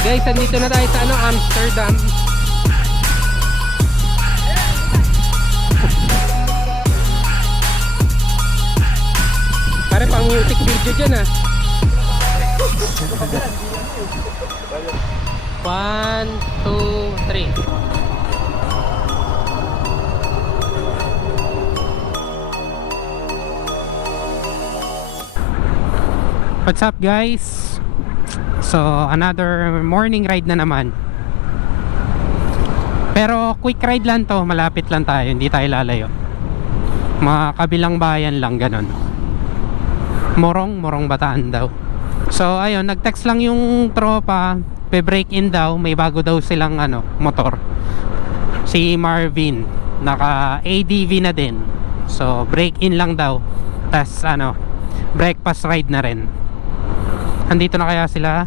Guys, andito na tayo sa Amsterdam. Pare pang music video dyan ah. 1, 2, 3. What's up guys? So another morning ride na naman. Pero quick ride lang to, malapit lang tayo, hindi tayo lalayo. Mga kabilang bayan lang, ganon. Morong Bataan daw. So ayun, nag-text lang yung tropa, pe-break in daw, may bago daw silang motor. Si Marvin, naka ADV na din. So break in lang daw. Tas breakfast ride na rin. Andito na kaya sila?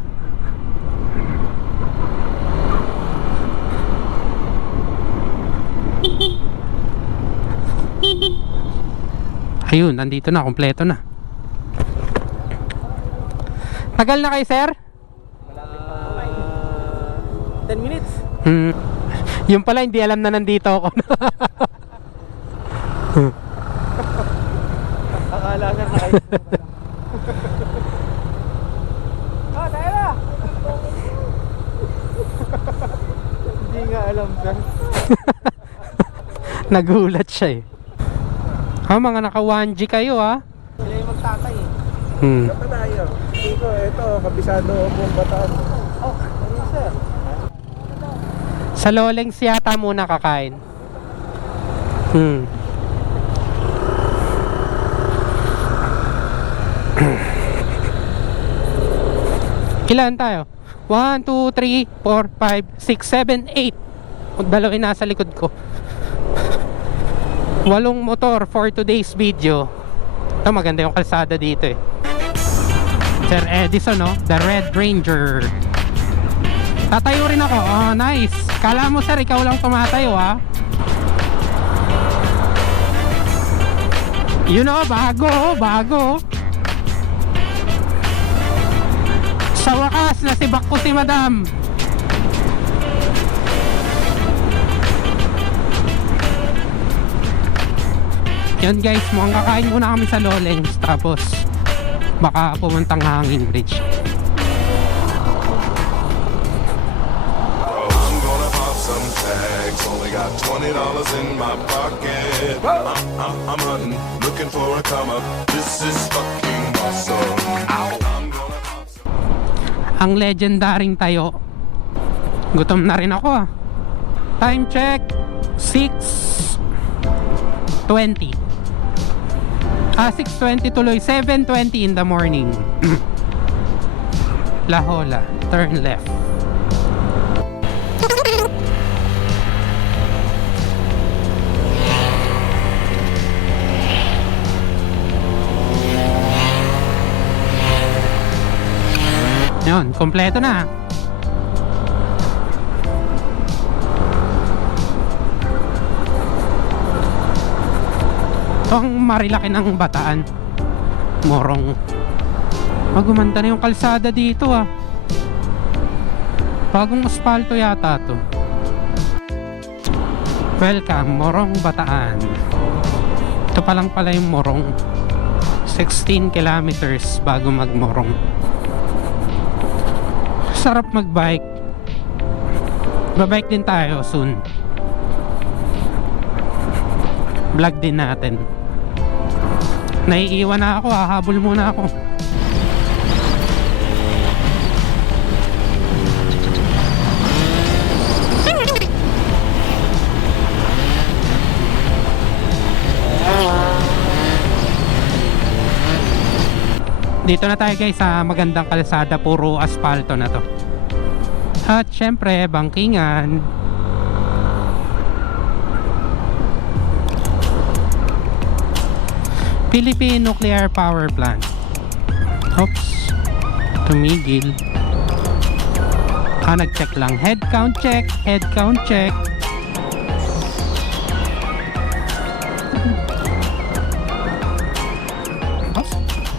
Ayun, nandito na, kompleto na. Tagal na kayo, sir? 10 minutes. Yung pala, hindi alam na nandito ako. Akala na kayo. Tayo na! Hindi nga alam, sir. Nagulat siya eh. Mga naka 1G kayo Wala yung magtatay eh. Dapat tayo. Ito, kabisado akong Bataan. Oh, ayun sir. Sa Loleng yata muna kakain. Ilan tayo? 1, 2, 3, 4, 5, 6, 7, 8. Dalawin nasa likod ko. 8 motor for today's video. Ito, maganda yung kalsada dito eh. Sir Edison, no? The Red Ranger. Tatayo rin ako. Oh, nice. Kala mo sir, ikaw lang tumatayo ha. You know, bago. Sa wakas, nasibak ko si madam. Yan guys, mukhang kakain muna kami sa Loleng. Tapos baka pumuntang Hanging Bridge. I'm gonna pop some tags. Only got $20 in my pocket. I'm hunting, looking for a come up. This is fucking awesome. I'm gonna pop some. Ang legendaring tayo. Gutom na rin ako Time check 6:20. 6:20 tuloy, 7:20 in the morning. La Jolla, turn left. Yun, kompleto na. Ito ang marilaki ng Bataan. Morong. Magumanda na yung kalsada dito Bagong aspalto yata to. Welcome, Morong Bataan. Ito pa lang pala yung Morong. 16 kilometers bago magmorong. Sarap magbike. Babike din tayo soon. Vlog din natin. Naiiwan na ako, hahabol muna ako. Dito na tayo guys sa magandang kalsada, puro aspalto na to. At syempre, bangkingan. Philippine Nuclear Power Plant. Oops, tumigil. Nag-check lang. Head count check. Head count check.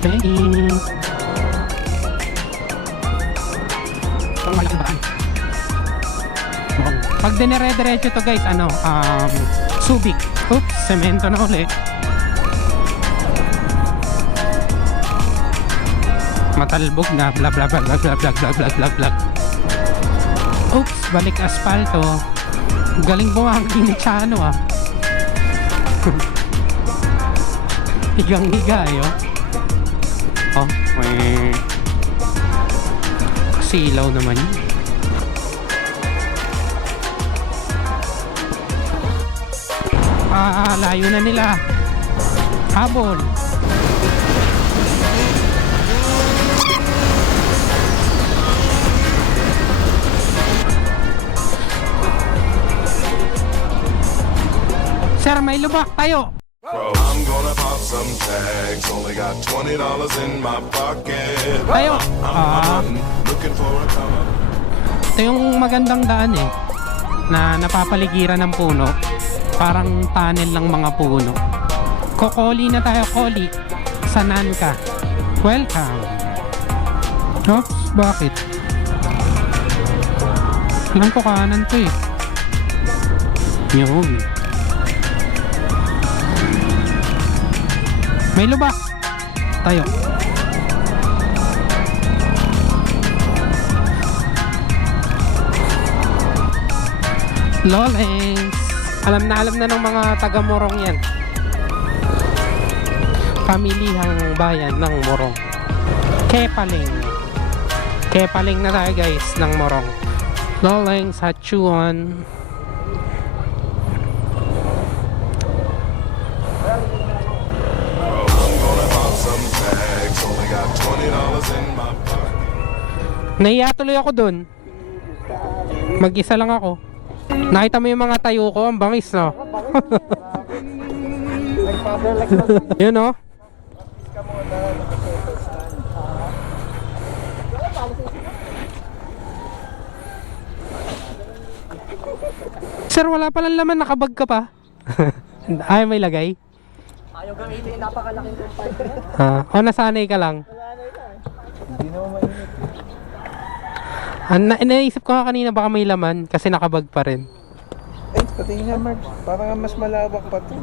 Okay. Pag dinire-diretso to guys, Subic. Oops, semento na uli. Matalbog na, bla bla bla bla bla bla bla bla bla bla. Oops, balik asfalto. Galing bumangking ni Chano ah. Higang-higa eh oh. Oh, may silaw naman yun. Layo na nila. Habol. Sir, may lubak tayo. I'm gonna pop some tags. Only got $20 in my pocket. Tayo. I'm looking for a come up. Ito yung magandang daan eh, na napapaligiran ng puno. Parang tunnel ng mga puno. Kokoli na tayo, Koli. Sa Nanka. Welcome. Oops, bakit? Alam ko kanan to eh. Yun. May lubak. Tayo. Lolens. Alam na ng mga taga Morong yan. Pamilihang bayan ng Morong. Kepaling. Kepaling na tayo guys ng Morong. Lolens, Hachuan. I'm gonna pop some tags. Only got $20 in my pocket. Naiya tuloy ako dun. Mag-isa lang ako. Nakita mo yung mga tayo ko, ang bangis no? Yun no? Sir, wala palang laman, nakabag ka pa. Ay, may lagay. Ayaw gamitin, napakalaking compartment. O nasanay ka lang. Hindi naman mainit. Naisip ko nga kanina baka may laman kasi nakabag pa rin. Eh, pati nga Mark, parang mas malawak pa to.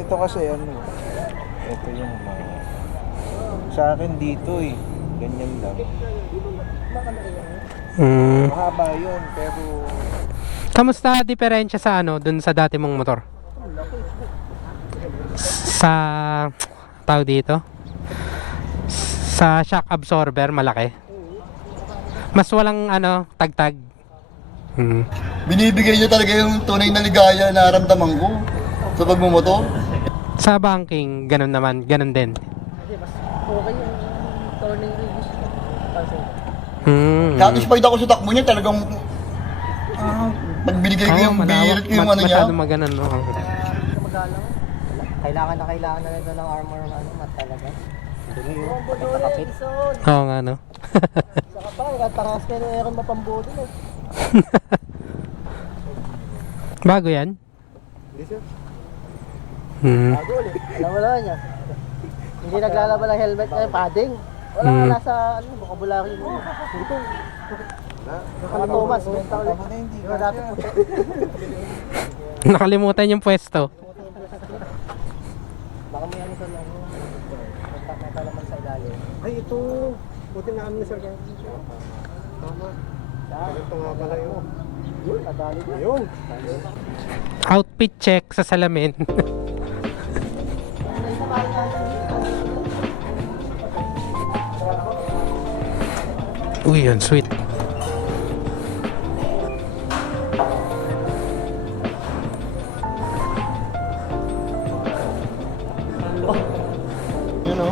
Ito kasi ito yung sa akin dito eh, ganyan lang. Mahaba yun, pero Kamusta diferensya sa dun sa dati mong motor? Sa tao dito? Sa shock absorber malaki? Mas walang tagtag. Binibigay niya talaga yung tunay na ligaya na naramdaman ko sa pagmumotor. Sa banking, ganun naman, ganun din. Kasi mas okay yung turning radius ko. Kasi Satisfied ako sa takbo niya, talagang pag binigay ko yung birit ko yung niya. Masyado maganon, no? magalang. Kailangan na nito ng armor mat talaga. Dumi yun. Nakakapit. Oo nga, no? Saka pa, parang ka na meron mapambudo eh. Bago yan? Bago ulit. Alam mo naman yan. Hindi naglalaban ng helmet ngayon, padding. Wala ka nasa, vocabulary mo. Dito. Saka Thomas, benta ulit. Di ba dati puti? Nakalimutan yung pwesto. Baka may ano sa lang. Nagpapakita naman sa ilalim. ay ito, buti na kami sa ganyan. Tama. Ito nga pala yun. Nadali ko. Ayun. Outfit check sa salamin. Uy, yan, sweet. Yun o.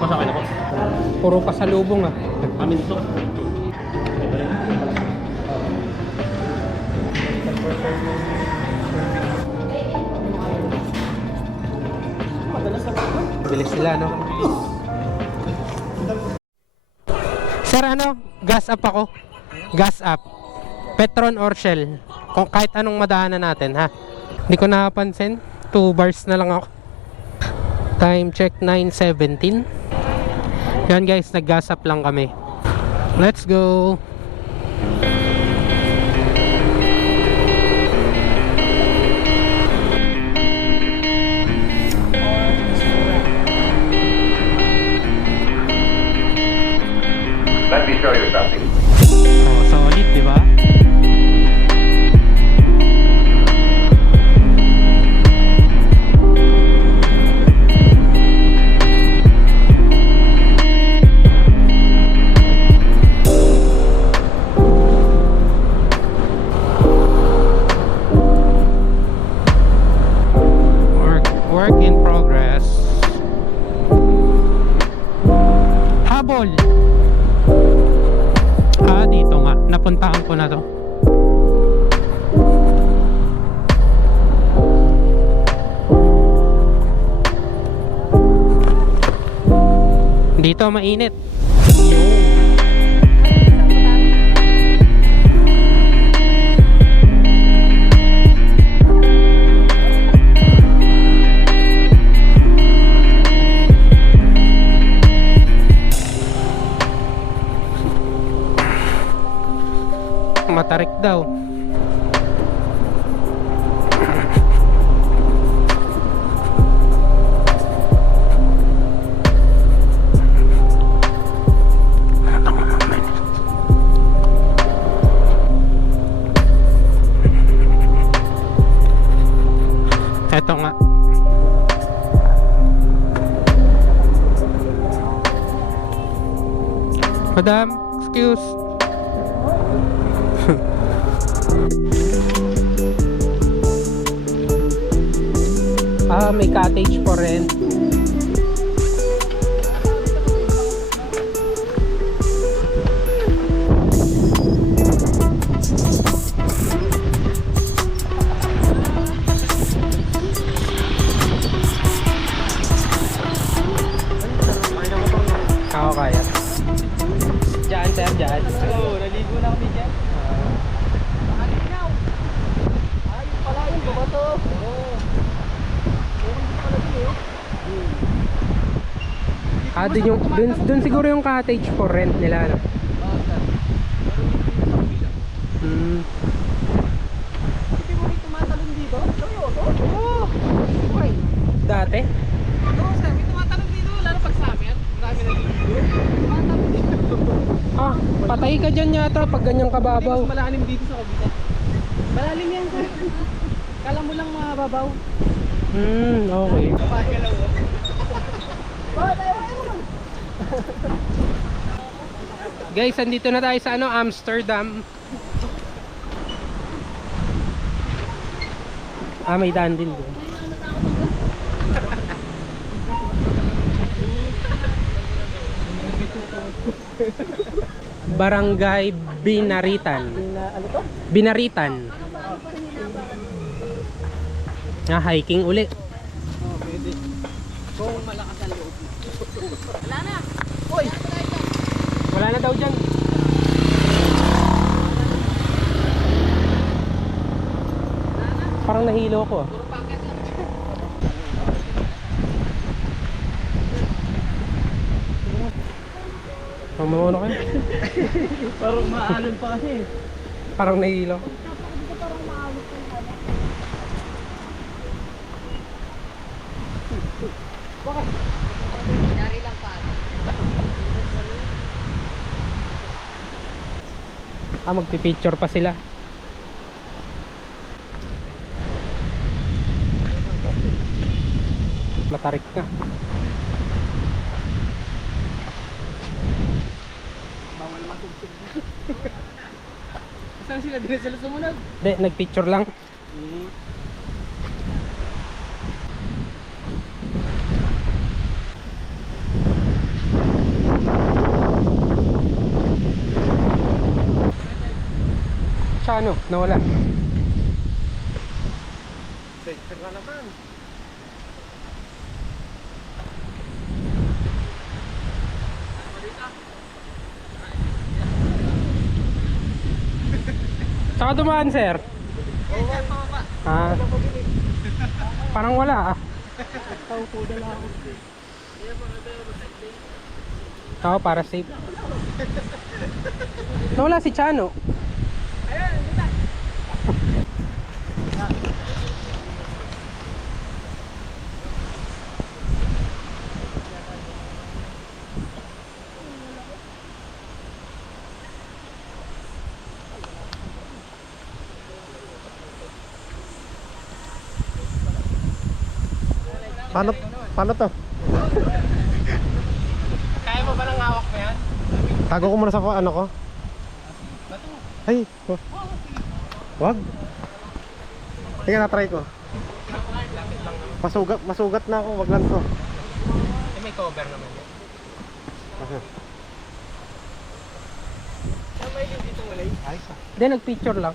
Masakit ako. Puro pasalubong ah. Amin to. Mabilis sila, no? Sir, ano? Gas up ako. Gas up. Petron or Shell. Kung kahit anong madaanan natin, ha? Hindi ko napansin. 2 bars na lang ako. Time check 9:17. Yan guys, nag-gas up lang kami. Let's go. Let me show you something. Oh, solid, di ba? Work in progress. Habol. Dito nga. Napuntahan ko na to. Dito mainit. Matarik daw. Eto nga. Madam, excuse. May cottage for rent. Ako kaya. Diyan, sir, diyan. Oo, naligo na kami dyan. Makalinaw. Ay, pala yung bumato. Oo. Dun siguro yung cottage for rent nila, no? Hindi mo rin tumatalon dito? Seryoso? Oo. Why? Dati? Oo, sir. May tumatalon dito. Lalo pag summer. Marami na dito. Tumatalon dito. Patay ka dyan yata pag ganyang kababaw. Mas malalim dito sa kabila. Malalim yan, sir. Kala mo lang mababaw. Okay. Pagalaw mo. Guys, andito na tayo sa Amsterdam. May daan din doon. Barangay Binaritan. Ano to? Binaritan. Hiking uli. Pwede. Kung malakas ang loob. Wala na. Uy! Wala na daw dyan. Parang nahilo ko. Pamamono kayo. Parang maalon pa kasi. Parang nahilo. Dari lang pa. Magpipicture pa sila. Matarik na. Bawal matugtog. Saan sila? Dire sila sumunod? Hindi, nagpicture lang. Siya nawala. Saka dumaan, sir? Ah, parang wala ah. Oo, para safe. Nawala si Chano. Paano to? Kaya mo ba ng hawak mo yan? Tago ko muna sa ano ko. Ay, wag. Tingnan na try ko. Masugat na ako, wag lang to. May cover naman yan. Okay. Hindi, nag-picture lang.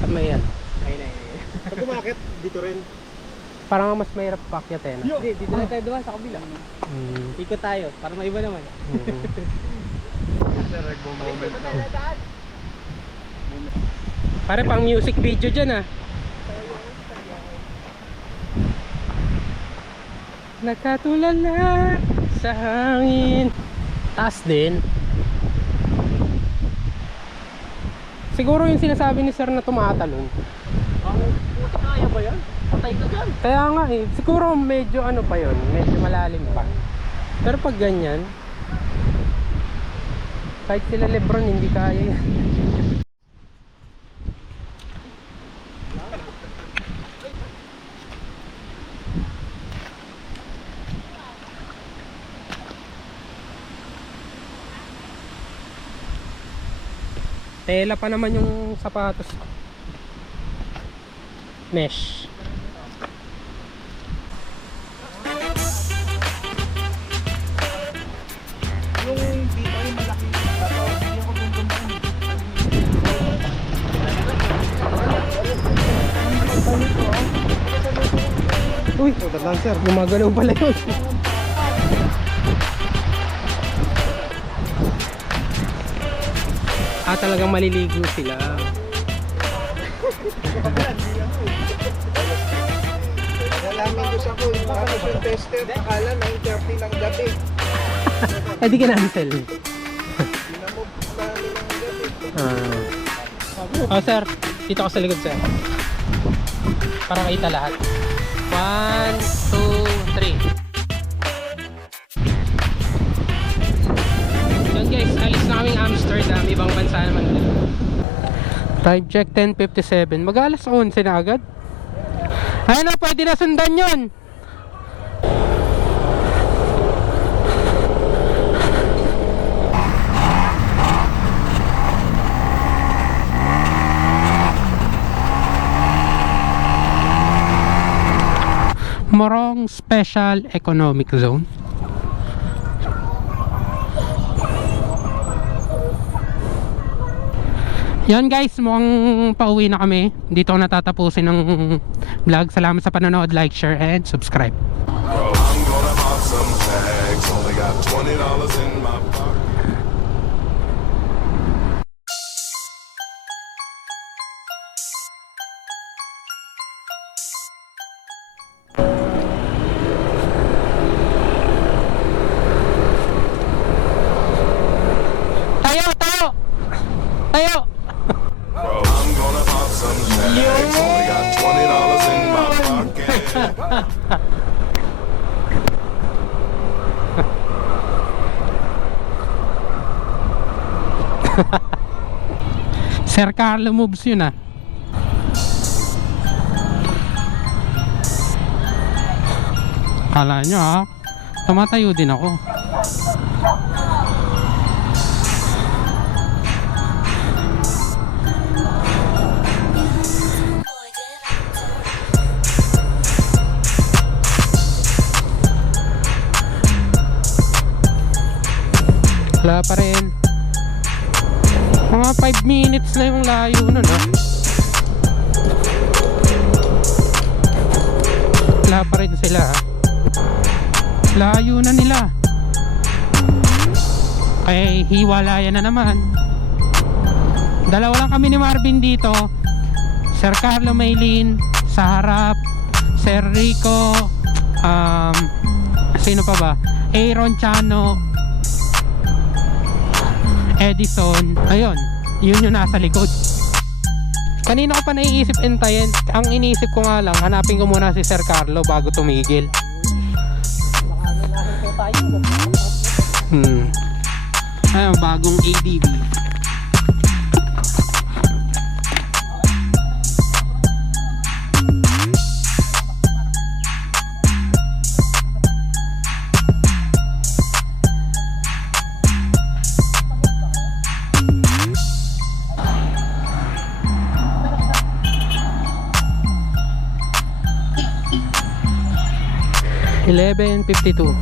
At may yan. Pag kumakit, dito rin. Parang mas mahirap pakyat eh. No? Hindi, dito na tayo doon sa kabila. Ikot tayo, para maiba naman. Pare pang music video dyan ah. Nakatulala sa hangin. Taas din. Siguro yung sinasabi ni sir na tumatalon. Puti kaya ba yan? Patay ka dyan. Kaya nga eh, siguro medyo ano pa yon, medyo malalim pa. Pero pag ganyan, kahit sila Lebron hindi kaya yan. Tela pa naman yung sapatos. Mesh. Yung dito ay malaki. Hindi ako dumdumaan. Uy, Tandaan sir. gumagalaw pala yun. Ah, talagang maliligo sila. Nalamin ko sa ko, tapos yung tester, akala 9:30 ng gabi. Eh di kinancel. Pinamove namin ng gabi. Oh sir, dito ka sa likod sir. Para kita lahat. 1, 2, 3. Yun guys, alis na kaming Amsterdam. Ibang bansa naman din. Time check 10:57. Mag-alas 11 na agad. Ayun na, pwede na sundan yun. Morong Special Economic Zone. Yan guys, mukhang pauwi na kami. Dito ko natatapusin ng vlog. Salamat sa panonood, like, share, and subscribe. Bro, I'm gonna pop some tags. Only got $20 in my pocket. Tayo! Tayo! Tayo! Bro, I'm gonna pop some tags. Only got $20 in my pocket. Sir Carlo moves yun ah. Kala nyo ah, tumatayo din ako. Wala pa rin. Mga 5 minutes na yung layo nun ah. Wala pa rin sila ah. Layo na nila. Kaya hiwalayan na naman. Dalawa lang kami ni Marvin dito. Sir Carlo Maylin sa harap, Sir Rico, sino pa ba? Aaron Chano, Edison. Ayun, yun yung nasa likod. Kanina ko pa naiisip entayin. Ang iniisip ko nga lang, hanapin ko muna si Sir Carlo bago tumigil. Ayun, bagong ADV. $11.52.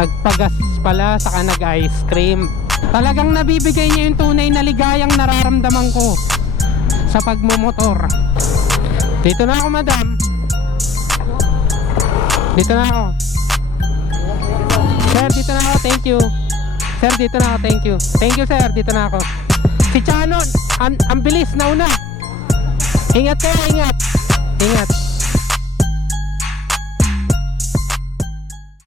Nagpagas pala, saka nag-ice cream. Talagang nabibigay niya yung tunay na ligayang nararamdaman ko sa pagmumotor. Dito na ako, madam. Dito na ako. Sir, dito na ako. Thank you. Sir, dito na ako. Thank you. Thank you, sir. Dito na ako. Si Chano, ang bilis, nauna. Ingat kayo, ingat. Ingat.